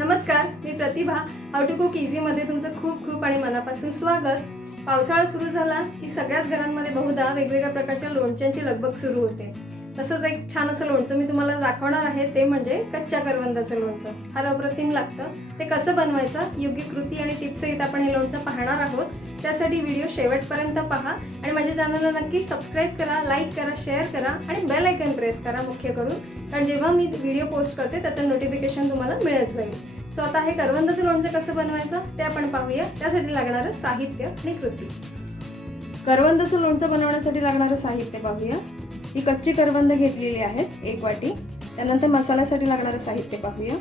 नमस्कार, मी प्रतिभा. How to cook इझीमध्ये तुमचं खूप खूप आणि मनापासून स्वागत. पावसाळा सुरू झाला की सगळ्याच घरांमध्ये बहुधा वेगवेगळ्या प्रकारच्या लोणच्यांची लगबग सुरू होते. तसंच एक छान असं लोणचं मी तुम्हाला दाखवणार आहे, ते म्हणजे कच्च्या करवंदाचं लोणचं. फार अप्रतिम लागतं. ते कसं बनवायचं, योग्य कृती आणि टिप्स सहित आपण हे लोणचं पाहणार आहोत. त्यासाठी व्हिडिओ शेवटपर्यंत पहा आणि माझ्या चॅनलला नक्की सबस्क्राईब करा, लाईक करा, शेअर करा आणि बेल आयकॉन प्रेस करा मुख्य करून, कारण जेव्हा मी व्हिडिओ पोस्ट करते त्याचं नोटिफिकेशन तुम्हाला मिळत जाईल. सो आता हे करवंदाचं लोणचं कसं बनवायचं ते आपण पाहूया. त्यासाठी लागणारं साहित्य आणि कृती. करवंदाचं लोणचं बनवण्यासाठी लागणारं साहित्य पाहूया. ही कच्ची करवंद घेतलेली आहेत 1 वाटी. त्यानंतर मसाल्यासाठी लागणारं साहित्य पाहूया.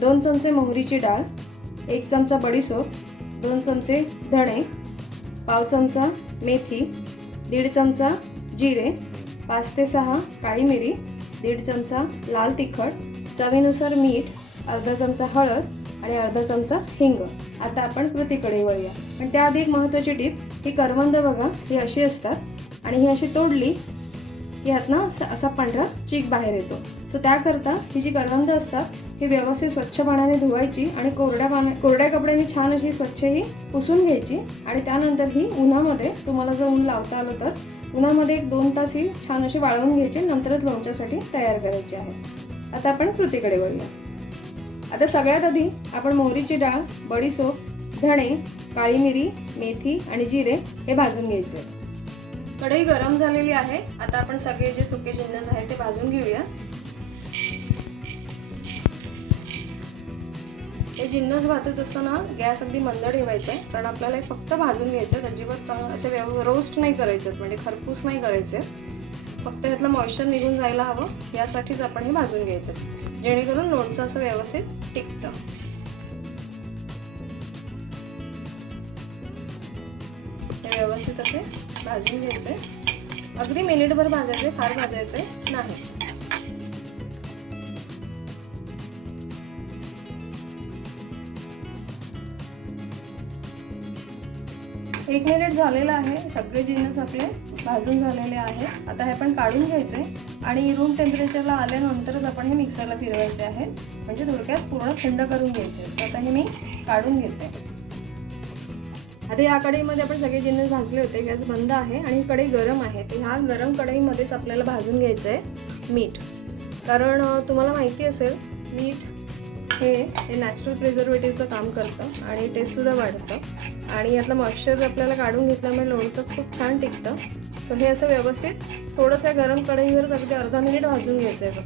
2 चमचे मोहरीची डाळ, 1 चमचा बडीशेप, 2 चमचे धणे, पाव चमचा मेथी, 1.5 चमचा जिरे, 5 ते 6 काळी मिरी, 1.5 चमचा लाल तिखट, चवीनुसार मीठ, अर्धा चमचा हळद आणि अर्धा चमचा हिंग. आता आपण कृतीकडे वळूया. पण त्याआधी एक महत्त्वाची टीप, ही करवंद बघा ही अशी असतात आणि ही अशी तोडली की ह्यातनं असा पांढरा चीक बाहेर येतो. सो त्याकरता ही जी करवंद असतात ही व्यवस्थित स्वच्छ पाण्याने धुवायची आणि कोरड्या कपड्याने छान अशी स्वच्छ ही पुसून घ्यायची आणि त्यानंतर ही उन्हामध्ये, तुम्हाला जर ऊन लावता आलं तर उन्हामध्ये 1-2 तास ही छान अशी वाळवून घ्यायची, नंतरच लोणच्यासाठी तयार करायची आहे. आता आपण कृतीकडे वळूया. आता सगळ्यात आधी आपण मोहरीची डाळ, बडीशेप, धणे, काळी मिरी, मेथी आणि जिरे हे भाजून घ्यायचे. कढई गरम झालेली आहे. आता आपण सगळे जे सुके जिन्नस आहेत ते भाजून घेऊया. हे जिन्नस भाजत असताना गॅस अगदी मंद ठेवायचा आहे, कारण आपल्याला हे फक्त भाजून घ्यायचं आहे. अजिबात असे रोस्ट नाही करायचे, म्हणजे खरपूस नाही करायचे. फक्त यातलं मॉइश्चर निघून जायला हवं, यासाठीच आपण हे भाजून घ्यायचं, जेणेकरून लोणचं असं व्यवस्थित टिकतं. हे व्यवस्थित असे भाजून घ्यायचे. अगदी मिनिटभर भाजायचे, फार भाजायचे नाही. एक मिनिट झालेला आहे. सगळे जिन्नस आपले भाजून झालेले आहेत. आता हे आपण काढून घ्यायचे आणि रूम टेम्परेचरला आल्यानंतरच आपण हे मिक्सरला फिरवायचे आहे, म्हणजे थोडक्यात पूर्ण थंड करून घ्यायचे. तर आता हे मी काढून घेते. आता या कढईमध्ये आपण सगळे जिन्नस भाजले होते. गॅस बंद आहे आणि कढई गरम आहे. तर ह्या गरम कढईमध्येच आपल्याला भाजून घ्यायचं आहे मीठ. कारण तुम्हाला माहिती असेल, मीठ हे नॅचरल प्रिझर्वेटिव्हचं काम करतं आणि टेस्टसुद्धा वाढतं आणि यातलं मॉइश्चर आपल्याला काढून घेतल्यामुळे लोणचं खूप छान टिकतं. सो हे असं व्यवस्थित थोडंसं गरम कढईवर अगदी अर्धा मिनिट भाजून घ्यायचं आहे.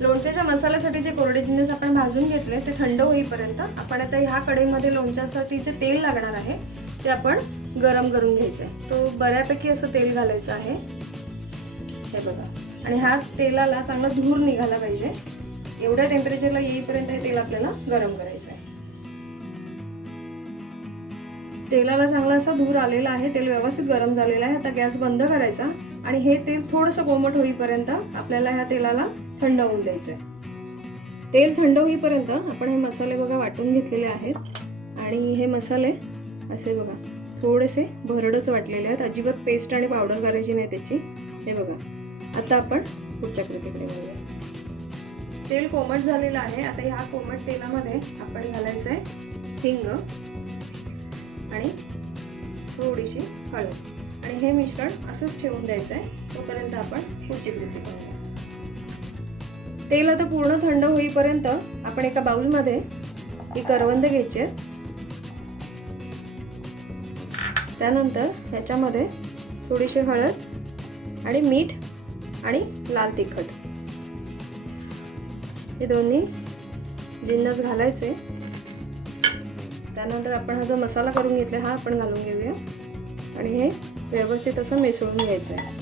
लोणच्याच्या मसाल्यासाठी जे कोरडे जिन्नस आपण भाजून घेतले ते थंड होईपर्यंत आपण आता ह्या कढईमध्ये लोणच्यासाठी जे तेल लागणार आहे ते आपण गरम करून घ्यायचं आहे. तो बऱ्यापैकी असं तेल घालायचं आहे, हे बघा. आणि ह्या तेलाला चांगला धूर निघाला पाहिजे. एवढ्या टेम्परेचरला येईपर्यंत हे तेल आपल्याला गरम करायचं आहे. तेलाला चांगला असा धूर आलेला आहे, तेल व्यवस्थित गरम झालेलं आहे. आता गॅस बंद करायचा आणि हे तेल थोडंसं कोमट होईपर्यंत आपल्याला ह्या तेलाला थंड होऊन द्यायचं आहे. तेल थंड होईपर्यंत आपण हे मसाले बघा वाटून घेतलेले आहेत आणि हे मसाले असे बघा थोडेसे भरडच वाटलेले आहेत. अजिबात पेस्ट आणि पावडर करायची नाही त्याची. हे बघा. आता आपण पुढच्या कृतीकडे वळूया. तेल कोमट झालेलं आहे. आता ह्या कोमट तेलामध्ये आपण घालायचं आहे हिंग आणि थोडीशी हळद आणि हे मिश्रण असंच ठेवून द्यायचं आहे. तोपर्यंत आपण पुढची कृती करूया. तेल आता पूर्ण थंड होईपर्यंत आपण एका बाउलमध्ये ही करवंद घ्यायची आहेत. त्यानंतर ह्याच्यामध्ये थोडीशी हळद आणि मीठ आणि लाल तिखट हे दोन्ही जिन्नस घालायचे. त्यानंतर आपण हा जो मसाला करून घेतला हा आपण घालून घेऊया आणि हे व्यवस्थित असं मिसळून घ्यायचं आहे.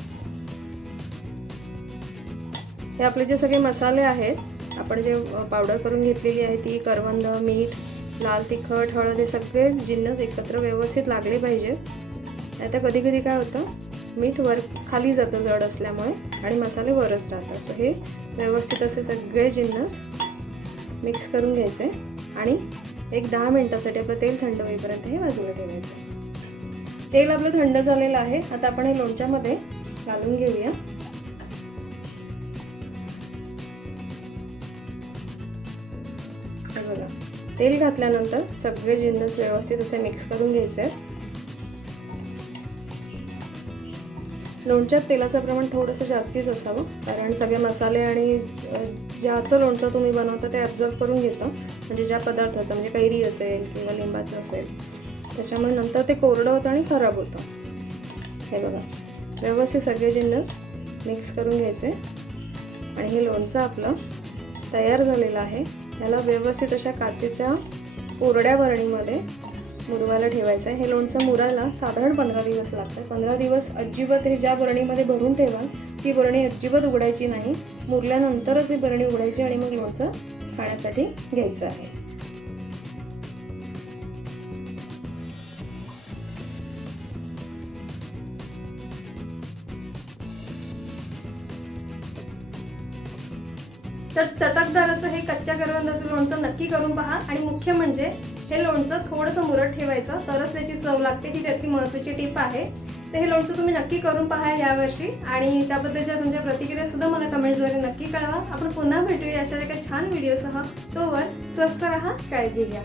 हे आपले जे सगळे मसाले आहेत, आपण जे पावडर करून घेतलेली आहे ती करवंद, मीठ, लाल तिखट, हळद, हे सगळे जिन्नस एकत्र व्यवस्थित लागले पाहिजे. आता कधी कधी काय होतं, मीठ वर खाली जातं जड असल्यामुळे आणि मसाले वरच राहतात. सो हे व्यवस्थित असे सगळे जिन्नस मिक्स करून घ्यायचे आणि एक 10 मिनिटासाठी आपलं तेल थंड होईपर्यंत हे बाजूला ठेवायचं. तेल आपलं थंड झालेलं आहे. आता आपण हे लोणच्यामध्ये घालून घेऊया. तेल घातल्यानंतर सगळे जिन्नस व्यवस्थित असे मिक्स करून घ्यायचे आहेत. लोणच्यात तेलाचं प्रमाण थोडंसं जास्तीच असावं, कारण सगळे मसाले आणि ज्याचं लोणचं तुम्ही बनवता ते ॲब्झॉर्ब करून घेतं, म्हणजे ज्या पदार्थाचं, म्हणजे कैरी असेल किंवा लिंबाचं असेल, त्याच्यामुळे नंतर ते कोरडं होतं आणि खराब होतं. हे बघा, व्यवस्थित सगळे जिन्नस मिक्स करून घ्यायचे आणि हे लोणचं आपलं तयार झालेलं आहे. याला व्यवस्थित अशा काचेच्या कोरड्या बरणीमध्ये मुरवायला ठेवायचं आहे. हे लोणचं मुरायला साधारण 15 दिवस लागतात. 15 दिवस अजिबात हे ज्या बरणीमध्ये भरून ठेवा ती बरणी अजिबात उघडायची नाही. मुरल्यानंतरच ही बरणी उघडायची आणि मग लोणचं खाण्यासाठी घ्यायचं आहे. तर चटकदार असं हे कच्च्या करवंदाचं लोणचं नक्की करून पहा. आणि मुख्य म्हणजे हे लोणचं थोडंसं मुरत ठेवायचं, तरच त्याची चव लागते. ही त्यातली महत्त्वाची टिप आहे. तर हे लोणचं तुम्ही नक्की करून पहा यावर्षी, आणि त्याबद्दलच्या तुमच्या प्रतिक्रिया सुद्धा मला कमेंट्सद्वारे नक्की कळवा. आपण पुन्हा भेटूया अशा एका छान व्हिडिओसह. तोवर स्वस्त राहा, काळजी घ्या.